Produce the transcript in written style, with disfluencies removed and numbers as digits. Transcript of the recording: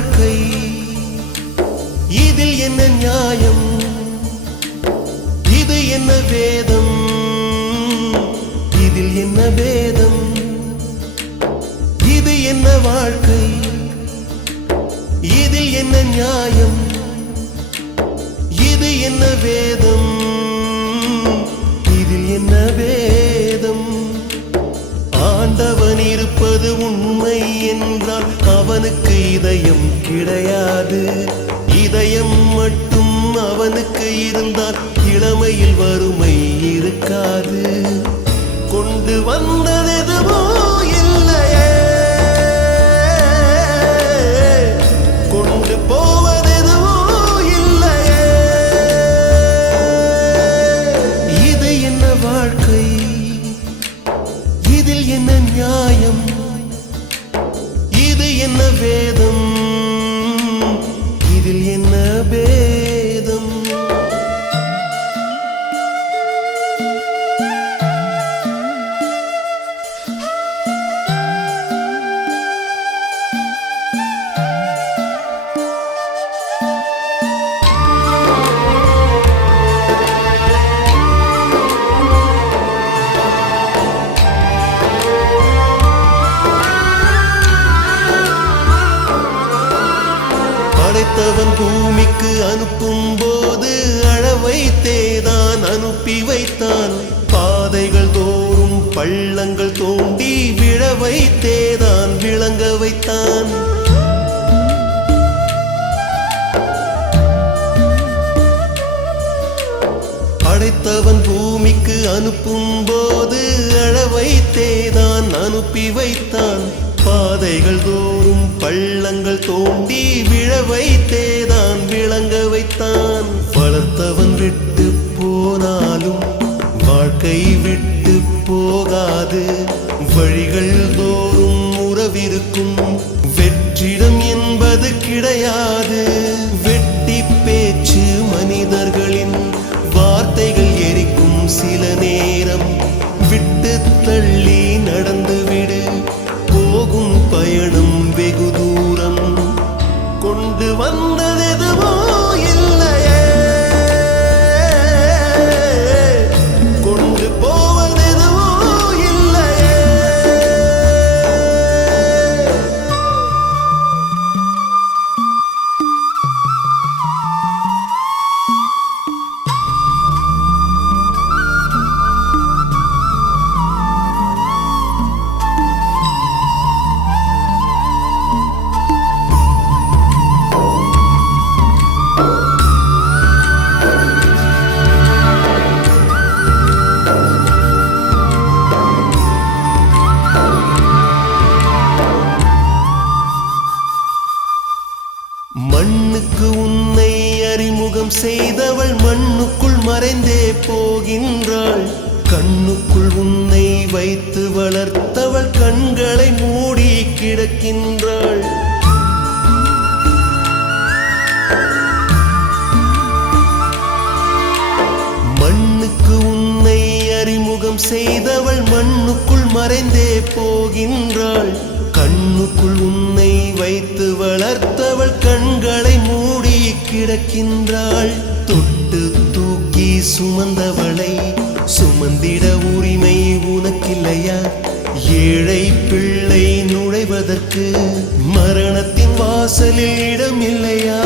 வாழ்க்கை? இதில் என்ன நியாயம்? இது என்ன வேதம்? இதில் என்ன வேதம்? இது என்ன வாழ்க்கை? இதில் என்ன நியாயம்? இது என்ன வேதம்? இதில் என்ன வேதம்? ஆண்டவன் இருப்பது உண்மை என்றால் அவனுக்கு இதயம் கிடையாது. இதயம் மட்டும் அவனுக்கு இருந்தால் இளமையில் வறுமை இருக்காது. கொண்டு வந்தது எதுவோ இல்லையே, கொண்டு போவது எதுவோ இல்லையே. இது என்ன வாழ்க்கை? இதில் என்ன நியாயம்? இது என்ன வேதம்? இதில் என்ன வேதம்? படைத்தவன் பூமிக்கு அனுப்பும் போது அளவைத்தேதான் அனுப்பி வைத்தான். பாதைகள் தோறும் பள்ளங்கள் தோண்டி விழ வைத்தேதான் விளங்க வைத்தான். படைத்தவன் பூமிக்கு அனுப்பும் போது அளவைத்தேதான் அனுப்பி வைத்தான். பாதைகள் தோறும் பள்ளங்கள் தோண்டி விழ வைத்தேதான் விளங்க வைத்தான். வளர்த்தவன் விட்டு போனாலும் வாழ்க்கை விட்டு போகாது. வழிகள் தோறும் உறவிருக்கும், வெற்றிடம் என்பது கிடையாது. வெட்டி பேச்சு மனிதர்களின் வார்த்தைகள் எரிக்கும். சில நேரம் விட்டு தள்ளி நடந்துவிடு, போகும் பயணம் வெகு தூரம். கொண்டு வந்தது எதுவோ இல்லையே, கொண்டு போவது எதுவோ இல்லையே. மண்ணுக்கு உன்னை அறிமுகம் செய்தவள் மண்ணுக்குள் மறைந்தே போகின்றாள். கண்ணுக்குள் உன்னை வைத்து வளர்த்தவள் கண்களை மூடி கிடக்கின்றாள். மண்ணுக்கு உன்னை அறிமுகம் செய்தவள் மண்ணுக்குள் மறைந்தே போகின்றாள். கண்ணுக்குள் உன்னை வைத்து வளர்த்தவள் கண்களை மூடி கிடக்கின்றாள். தொட்டு தூக்கி சுமந்தவளை சுமந்திட உரிமை உனக்கில்லையா? ஏழை பிள்ளை நுழைவதற்கு மரணத்தின் வாசலில் இடமில்லையா?